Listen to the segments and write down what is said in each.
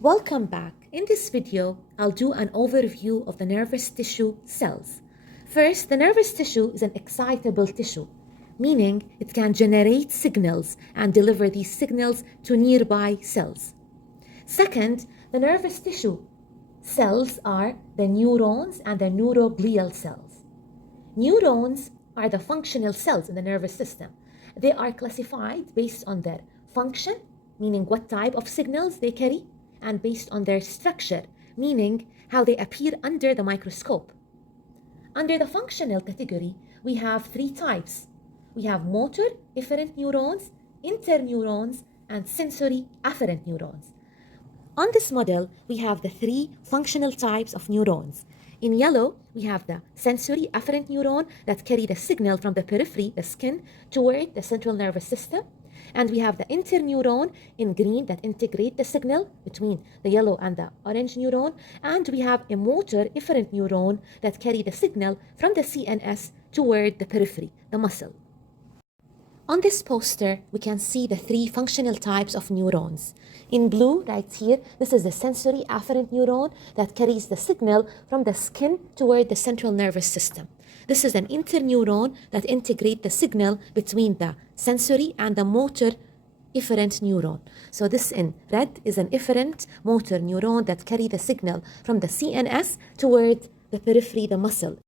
Welcome back. In this video, I'll do an overview of the nervous tissue cells. First, the nervous tissue is an excitable tissue, meaning it can generate signals and deliver these signals to nearby cells. Second, the nervous tissue cells are the neurons and the neuroglial cells. Neurons are the functional cells in the nervous system. They are classified based on their function, meaning what type of signals they carry, and based on their structure, meaning how they appear under the microscope. Under the functional category, we have three types. We have motor efferent neurons, interneurons, and sensory afferent neurons. On this model, we have the three functional types of neurons. In yellow, we have the sensory afferent neuron that carry the signal from the periphery, the skin, toward the central nervous system. And we have the interneuron in green that integrate the signal between the yellow and the orange neuron. And we have a motor efferent neuron that carry the signal from the CNS toward the periphery, the muscle. On this poster, we can see the three functional types of neurons. In blue, right here, this is the sensory afferent neuron that carries the signal from the skin toward the central nervous system. This is an interneuron that integrates the signal between the sensory and the motor efferent neuron. So this in red is an efferent motor neuron that carry the signal from the CNS toward the periphery, the muscle.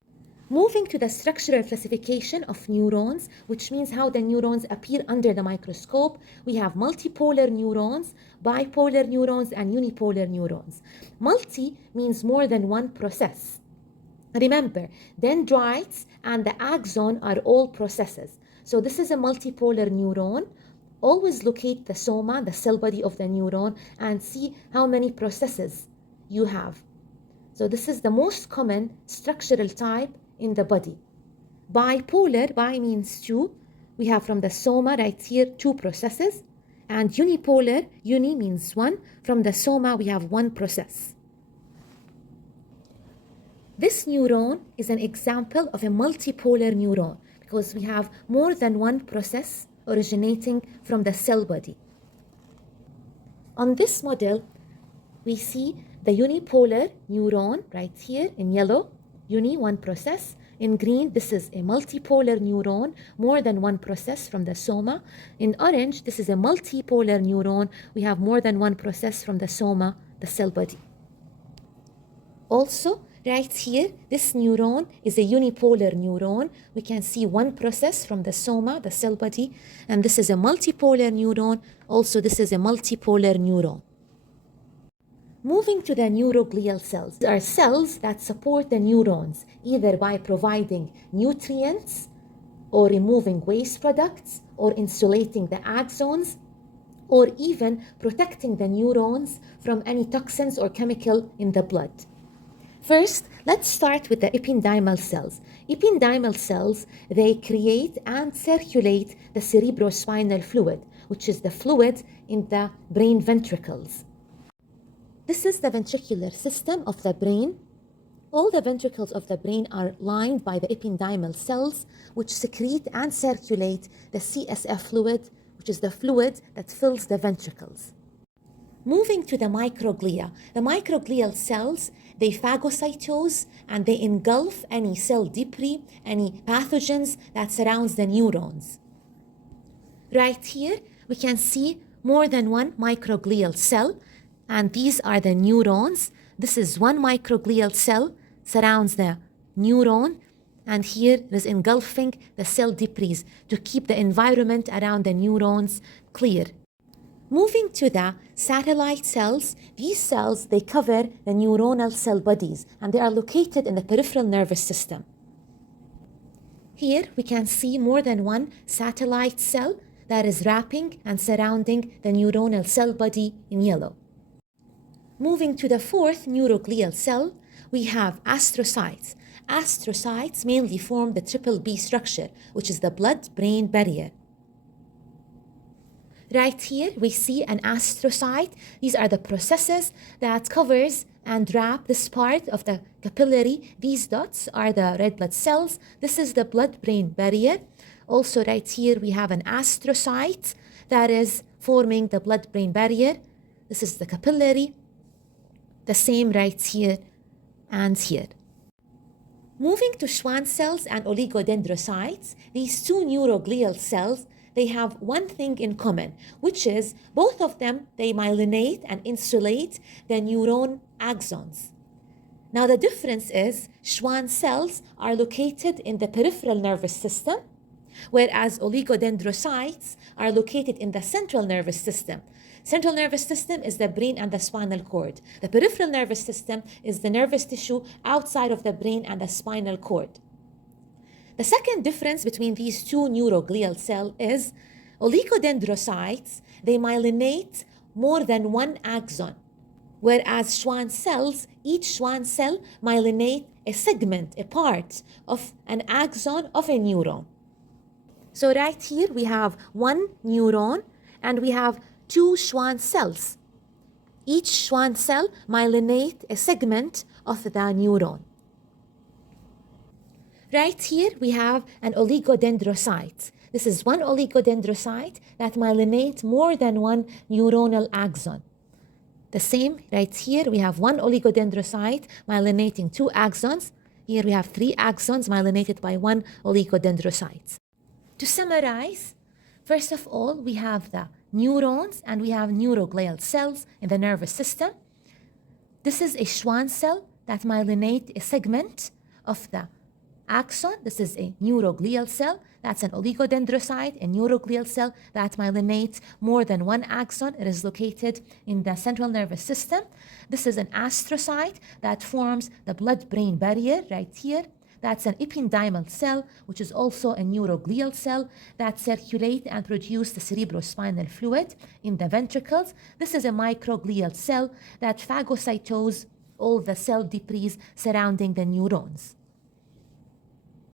Moving to the structural classification of neurons, which means how the neurons appear under the microscope, we have multipolar neurons, bipolar neurons, and unipolar neurons. Multi means more than one process. Remember, dendrites and the axon are all processes. So this is a multipolar neuron. Always locate the soma, the cell body of the neuron, and see how many processes you have. So this is the most common structural type in the body. Bipolar, bi means two. We have from the soma right here, two processes. And unipolar, uni means one. From the soma, we have one process. This neuron is an example of a multipolar neuron because we have more than one process originating from the cell body. On this model, we see the unipolar neuron right here in yellow, uni, one process. In green, this is a multipolar neuron, more than one process from the soma. In orange, this is a multipolar neuron. We have more than one process from the soma, the cell body. Also, right here, this neuron is a unipolar neuron. We can see one process from the soma, the cell body, and this is a multipolar neuron. Also, this is a multipolar neuron. Moving to the neuroglial cells. These are cells that support the neurons, either by providing nutrients or removing waste products or insulating the axons or even protecting the neurons from any toxins or chemical in the blood. First, let's start with the ependymal cells. Ependymal cells, they create and circulate the cerebrospinal fluid, which is the fluid in the brain ventricles. This is the ventricular system of the brain. All the ventricles of the brain are lined by the ependymal cells, which secrete and circulate the CSF fluid, which is the fluid that fills the ventricles. Moving to the microglia. The microglial cells, they phagocytose and they engulf any cell debris, any pathogens that surrounds the neurons. Right here, we can see more than one microglial cell, and these are the neurons. This is one microglial cell, surrounds the neuron, and here it is engulfing the cell debris to keep the environment around the neurons clear. Moving to the satellite cells, these cells, they cover the neuronal cell bodies, and they are located in the peripheral nervous system. Here we can see more than one satellite cell that is wrapping and surrounding the neuronal cell body in yellow. Moving to the fourth neuroglial cell, we have astrocytes. Astrocytes mainly form the BBB structure, which is the blood-brain barrier. Right here, we see an astrocyte. These are the processes that covers and wrap this part of the capillary. These dots are the red blood cells. This is the blood-brain barrier. Also, right here, we have an astrocyte that is forming the blood-brain barrier. This is the capillary. The same right here and here. Moving to Schwan cells and oligodendrocytes, these two neuroglial cells, they have one thing in common, which is both of them, they myelinate and insulate the neuron axons. Now the difference is Schwan cells are located in the peripheral nervous system, whereas oligodendrocytes are located in the central nervous system. Central nervous system is the brain and the spinal cord. The peripheral nervous system is the nervous tissue outside of the brain and the spinal cord. The second difference between these two neuroglial cells is oligodendrocytes, they myelinate more than one axon, whereas Schwan cells, each Schwan cell myelinate a segment, a part of an axon of a neuron. So right here we have one neuron and we have two Schwan cells. Each Schwan cell myelinate a segment of the neuron. Right here we have an oligodendrocyte. This is one oligodendrocyte that myelinates more than one neuronal axon. The same right here, we have one oligodendrocyte myelinating two axons. Here we have three axons myelinated by one oligodendrocyte. To summarize, first of all, we have the neurons and we have neuroglial cells in the nervous system. This is a Schwan cell that myelinates a segment of the axon. This is a neuroglial cell. That's an oligodendrocyte, a neuroglial cell that myelinates more than one axon. It is located in the central nervous system. This is an astrocyte that forms the blood-brain barrier right here. That's an ependymal cell, which is also a neuroglial cell that circulate and produce the cerebrospinal fluid in the ventricles. This is a microglial cell that phagocytose all the cell debris surrounding the neurons.